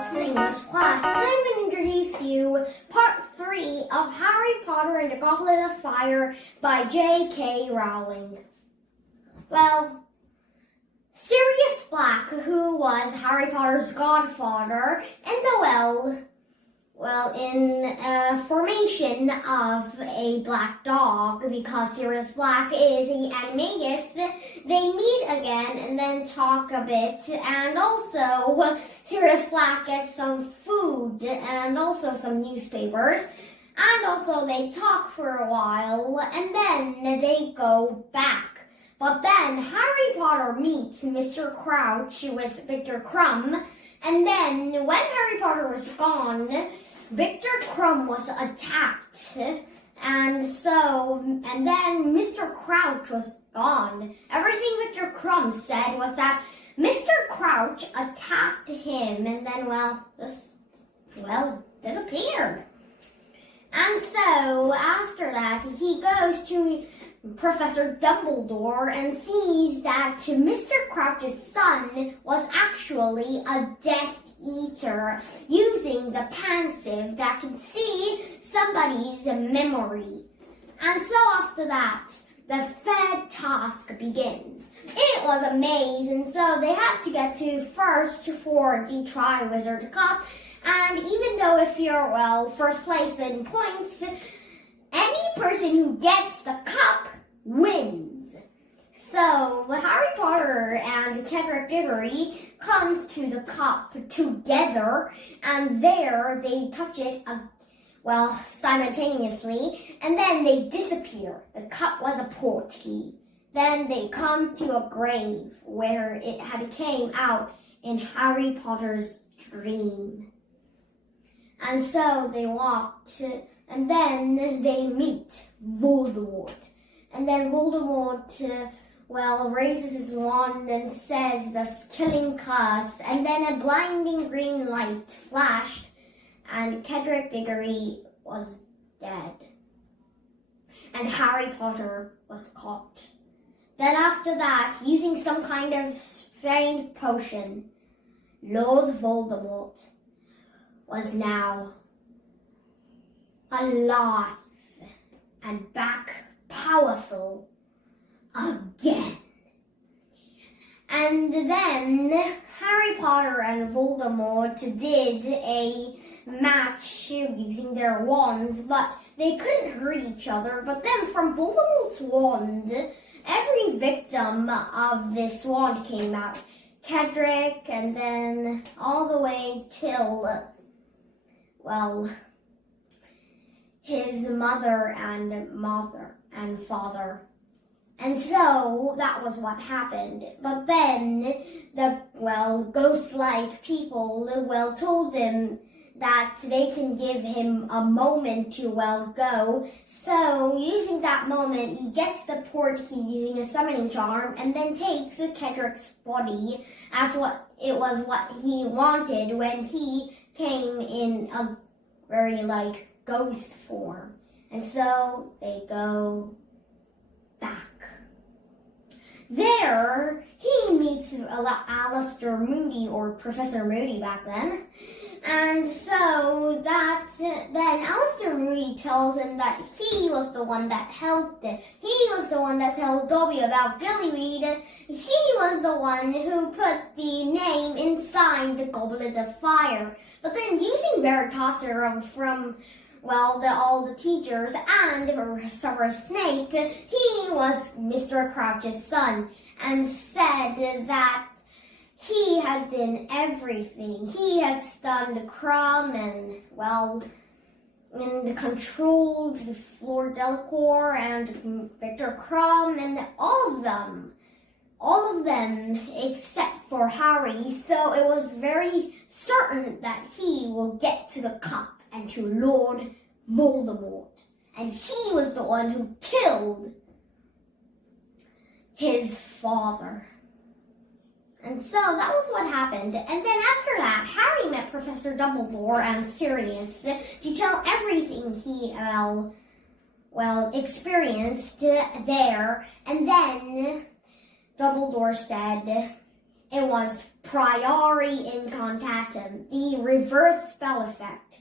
Scout's English class, and I'm going to introduce you part 3 of Harry Potter and the Goblet of Fire by J.K Rowling. Well, Sirius Black, who was Harry Potter's godfather, in the in a formation of a black dog, because Sirius Black is the animagus, they meet again and then talk a bit, and also Sirius Black gets some food and also some newspapers, and also they talk for a while, and then they go back. But then Harry Potter meets Mr. Crouch with Victor Krum, and then when Harry Potter was gone, Victor Krum was attacked, and then Mr. Crouch was gone. Everything Victor Krum said was that Mr. Crouch attacked him and then, disappeared. And so, after that, he goes to Professor Dumbledore and sees that Mr. Crouch's son was actually a Death Eater using the Pensive that can see somebody's memory. And so after that, the third task begins. It was a maze, and so they had to get to first for the Triwizard Cup. And even though if you're, first place in points, any person who gets the cup wins. So Harry Potter and Cedric Diggory comes to the cup together, and there they touch it, simultaneously, and then they disappear. The cup was a portkey. Then they come to a grave where it had came out in Harry Potter's dream. And so they walked, and then they meet Voldemort. And then Voldemort, raises his wand and says the killing curse, and then a blinding green light flashed, and Cedric Diggory was dead. And Harry Potter was caught. Then after that, using some kind of strange potion, Lord Voldemort was now alive and back powerful again. And then Harry Potter and Voldemort did a match using their wands, but they couldn't hurt each other. But then from Voldemort's wand, every victim of this wand came out. Cedric, and then all the way till, his mother and father. And so that was what happened. But then the, ghost-like people, told him that they can give him a moment to, go. So using that moment, he gets the portkey using a summoning charm and then takes Cedric's body as what he wanted when he came in a very, ghost form. And so they go back. There, he meets Alistair Moody, or Professor Moody back then. And so then Alistair Moody tells him that he was the one that helped him. He was the one that told Dobby about Gillyweed. He was the one who put the name inside the Goblet of Fire. But then using Veritaserum from all the teachers and Severus Snape, he was Mr. Crouch's son, and said that he had done everything. He had stunned Krum and controlled the Fleur Delacour and Victor Krum and all of them except for Harry. So it was very certain that he will get to the cup and to Lord Voldemort. And he was the one who killed his father. And so that was what happened. And then after that, Harry met Professor Dumbledore and Sirius to tell everything he, experienced there. And then Dumbledore said It was priori incantatem, the reverse spell effect.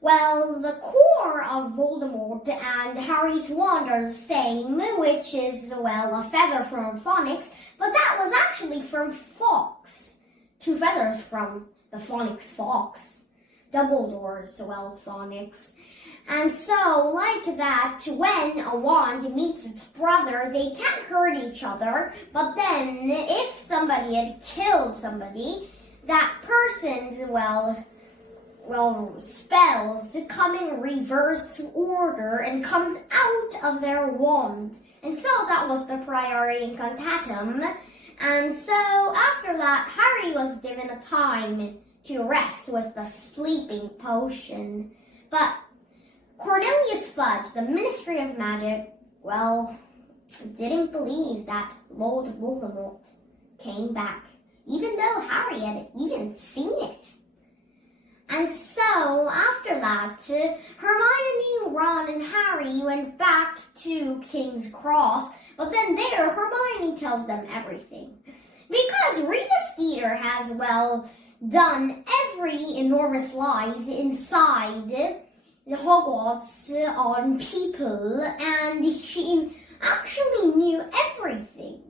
Well, the core of Voldemort and Harry's wand are the same, which is, well, a feather from phonics, but that was actually from fox. 2 feathers from the phonics fox. Dumbledore's, well, phonics. And so, like that, when a wand meets its brother, they can't hurt each other, but then if somebody had killed somebody, that person's, well, spells come in reverse order and comes out of their wand. And so that was the priori incantatem. And so after that, Harry was given a time to rest with the sleeping potion. But Cornelius Fudge, the Ministry of Magic, well, didn't believe that Lord Voldemort came back, even though Harry had even seen it. And so, after that, Hermione, Ron, and Harry went back to King's Cross, but then there, Hermione tells them everything. Because Rita Skeeter has, well, done every enormous lies inside the Hogwarts on people, and she actually knew everything.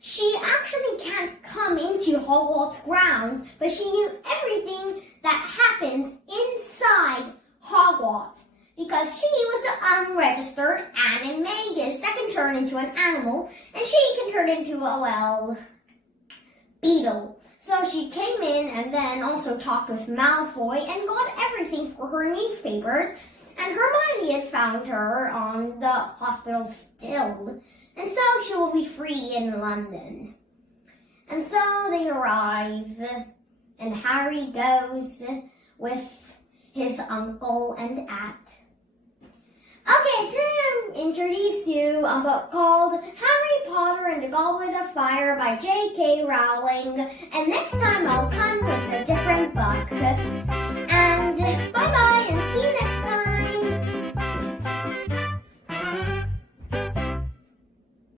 She actually can't come into Hogwarts grounds, but she knew everything that happens inside Hogwarts because she was an unregistered animagus that can turn into an animal, and she can turn into a, well, beetle. So she came in and then also talked with Malfoy and got everything for her newspapers, and Hermione had found her on the hospital still. And so she will be free in London. And so they arrive, and Harry goes with his uncle and aunt. Okay, today I'm introduced you to a book called Harry Potter and the Goblet of Fire by J.K. Rowling. And next time I'll come with a different book.